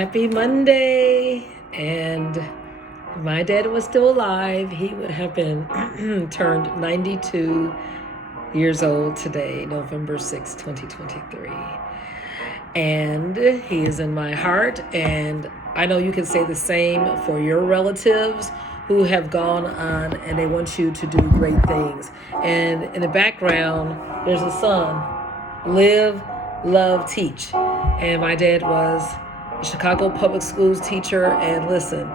Happy Monday. And if my dad was still alive, he would have been turned 92 years old today, November 6, 2023. And he is in my heart. And I know you can say the same for your relatives who have gone on and they want you to do great things. And in the background, there's a song, Live, Love, Teach. And my dad was a Chicago public schools teacher. And listen,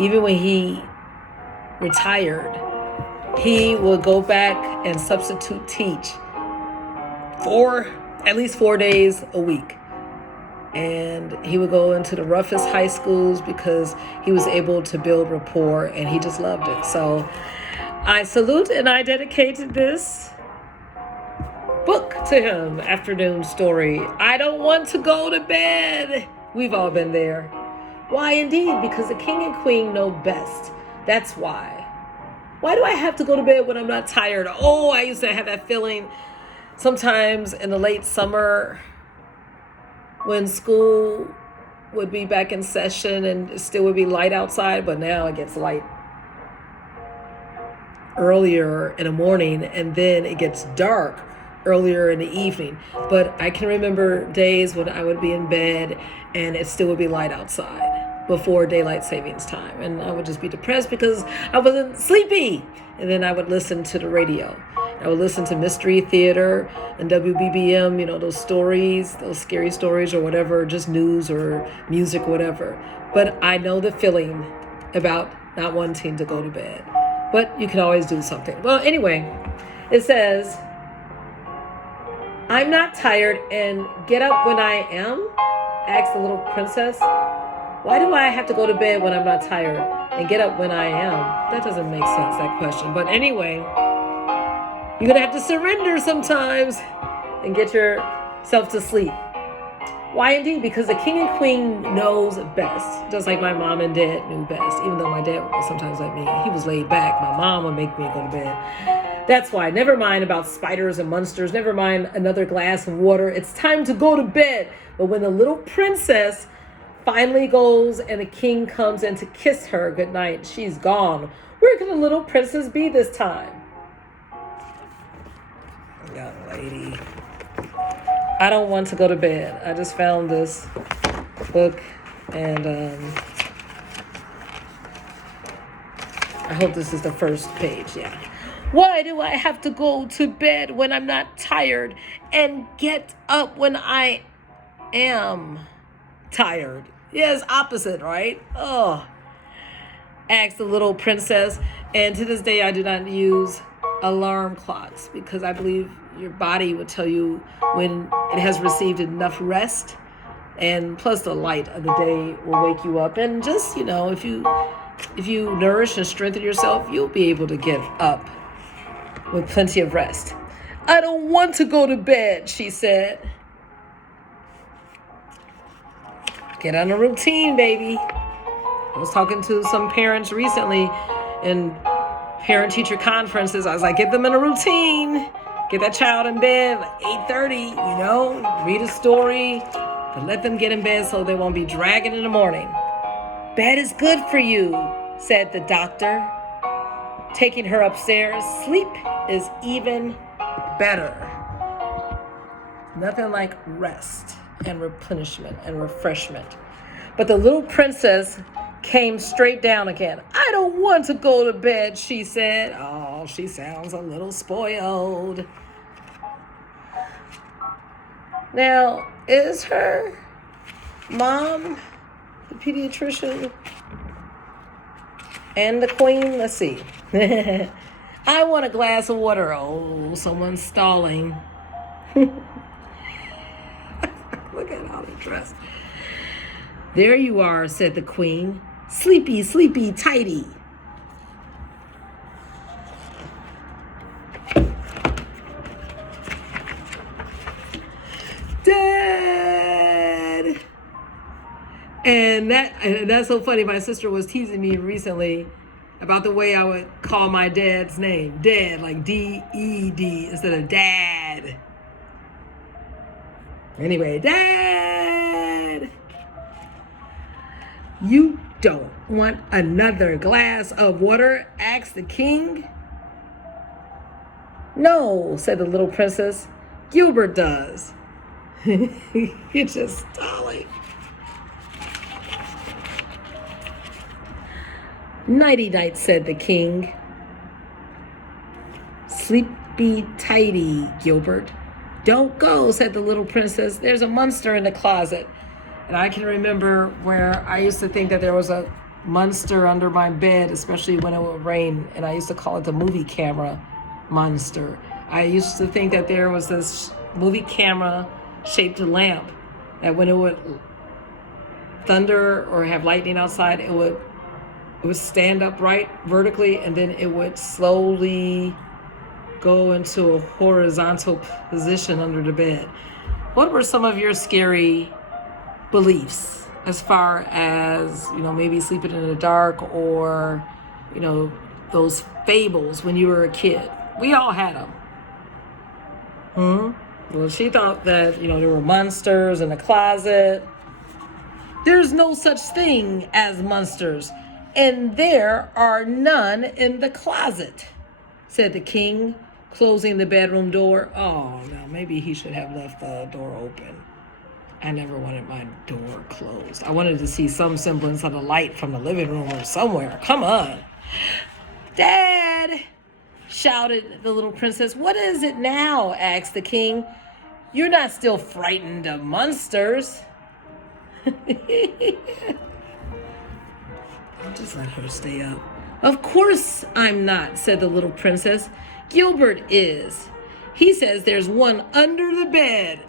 even when he retired, he would go back and substitute teach at least 4 days a week. And he would go into the roughest high schools because he was able to build rapport and he just loved it. So I salute and I dedicated this book to him, Afternoon Story. I don't want to go to bed. We've all been there. Why indeed? Because the king and queen know best. That's why. Why do I have to go to bed when I'm not tired? Oh, I used to have that feeling sometimes in the late summer when school would be back in session and it still would be light outside, but now it gets light earlier in the morning and then it gets dark earlier in the evening. But I can remember days when I would be in bed and it still would be light outside before daylight savings time. And I would just be depressed because I wasn't sleepy. And then I would listen to the radio. I would listen to Mystery Theater and WBBM, those stories, those scary stories or whatever, just news or music, whatever. But I know the feeling about not wanting to go to bed. But you can always do something. Well, anyway, it says, I'm not tired and get up when I am, asked the little princess. Why do I have to go to bed when I'm not tired and get up when I am? That doesn't make sense, that question. But anyway, you're going to have to surrender sometimes and get yourself to sleep. Why indeed? Because the king and queen knows best, just like my mom and dad knew best. Even though my dad was sometimes like me, he was laid back. My mom would make me go to bed. That's why. Never mind about spiders and monsters. Never mind another glass of water. It's time to go to bed. But when the little princess finally goes and the king comes in to kiss her goodnight, she's gone. Where can the little princess be this time? Young lady, I don't want to go to bed. I just found this book and I hope this is the first page. Yeah. Why do I have to go to bed when I'm not tired and get up when I am tired? Yeah, it's opposite, right? Oh, asked the little princess. And to this day, I do not use alarm clocks because I believe your body would tell you when it has received enough rest, and plus the light of the day will wake you up. And just, if you nourish and strengthen yourself, you'll be able to get up with plenty of rest. I don't want to go to bed, she said. Get on a routine, baby. I was talking to some parents recently in parent-teacher conferences. I was like, get them in a routine. Get that child in bed at 8:30, read a story, but let them get in bed so they won't be dragging in the morning. Bed is good for you, said the doctor, taking her upstairs. Sleep is even better. Nothing like rest and replenishment and refreshment. But the little princess came straight down again. I don't want to go to bed, she said. Oh, she sounds a little spoiled. Now, is her mom the pediatrician and the queen? Let's see. I want a glass of water. Oh, someone's stalling. Look at how they're dressed. There you are, said the queen. Sleepy, sleepy, tighty. Dad! And that's so funny. My sister was teasing me recently about the way I would call my dad's name. Dad, like D-E-D instead of dad. Anyway, Dad! You don't want another glass of water? Asked the king. No, said the little princess. Gilbert does. You're just stalling. Nighty night, said the king. Sleepy tighty, Gilbert. Don't go, said the little princess. There's a monster in the closet. And I can remember where I used to think that there was a monster under my bed, especially when it would rain. And I used to call it the movie camera monster. I used to think that there was this movie camera shaped lamp that when it would thunder or have lightning outside, it would stand upright vertically, and then it would slowly go into a horizontal position under the bed. What were some of your scary beliefs as far as, maybe sleeping in the dark or, those fables when you were a kid? We all had them. Well, she thought that, there were monsters in the closet. There's no such thing as monsters, and there are none in the closet, said the king, closing the bedroom door. Oh, now maybe he should have left the door open. I never wanted my door closed. I wanted to see some semblance of the light from the living room or somewhere. Come on. Dad, shouted the little princess. What is it now? Asked the king. You're not still frightened of monsters. I'll just let her stay up. Of course I'm not, said the little princess. Gilbert is. He says there's one under the bed.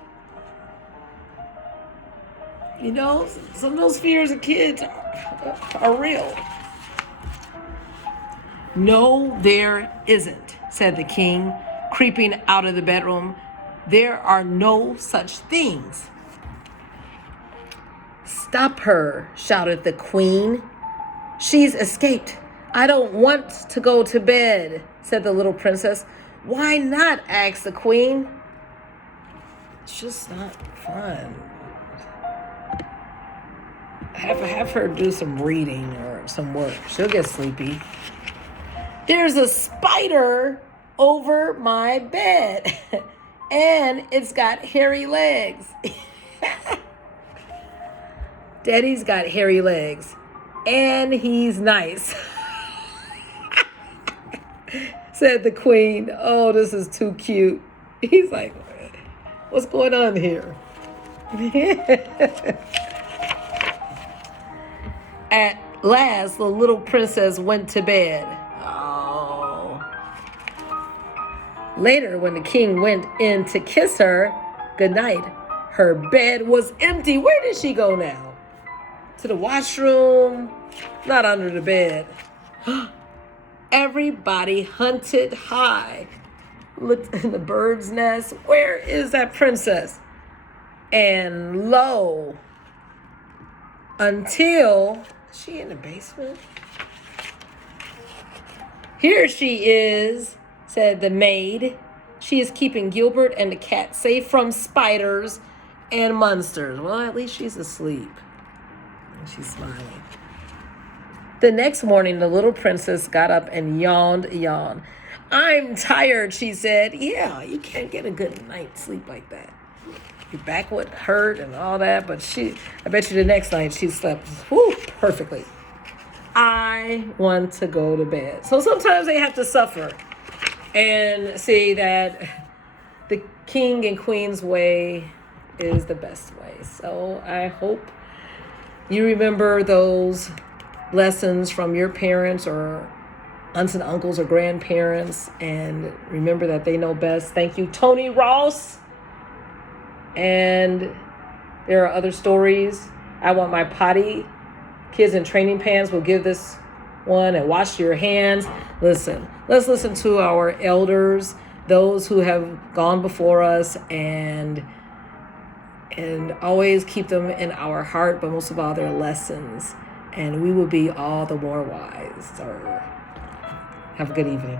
Some of those fears of kids are real. No, there isn't, said the king, creeping out of the bedroom. There are no such things. Stop her, shouted the queen. She's escaped. I don't want to go to bed, said the little princess. Why not? Asked the queen. It's just not fun. Have her do some reading or some work. She'll get sleepy. There's a spider over my bed, and it's got hairy legs. Daddy's got hairy legs, and he's nice, said the queen. Oh, this is too cute. He's like, what's going on here? At last, the little princess went to bed. Oh. Later, when the king went in to kiss her goodnight, her bed was empty. Where did she go now? To the washroom? Not under the bed. Everybody hunted high. Looked in the bird's nest. Where is that princess? And lo, until... Is she in the basement? Here she is, said the maid. She is keeping Gilbert and the cat safe from spiders and monsters. Well, at least she's asleep. And she's smiling. The next morning, the little princess got up and yawned a yawn. I'm tired, she said. Yeah, you can't get a good night's sleep like that. Your back would hurt and all that, but I bet you the next night she slept perfectly. I want to go to bed. So sometimes they have to suffer and see that the king and queen's way is the best way. So I hope you remember those lessons from your parents or aunts and uncles or grandparents, and remember that they know best. Thank you, Tony Ross. And there are other stories. I want my potty. Kids in training pants will give this one. And wash your hands. Listen, let's listen to our elders, those who have gone before us, and always keep them in our heart, but most of all their lessons. And we will be all the more wise. Have a good evening.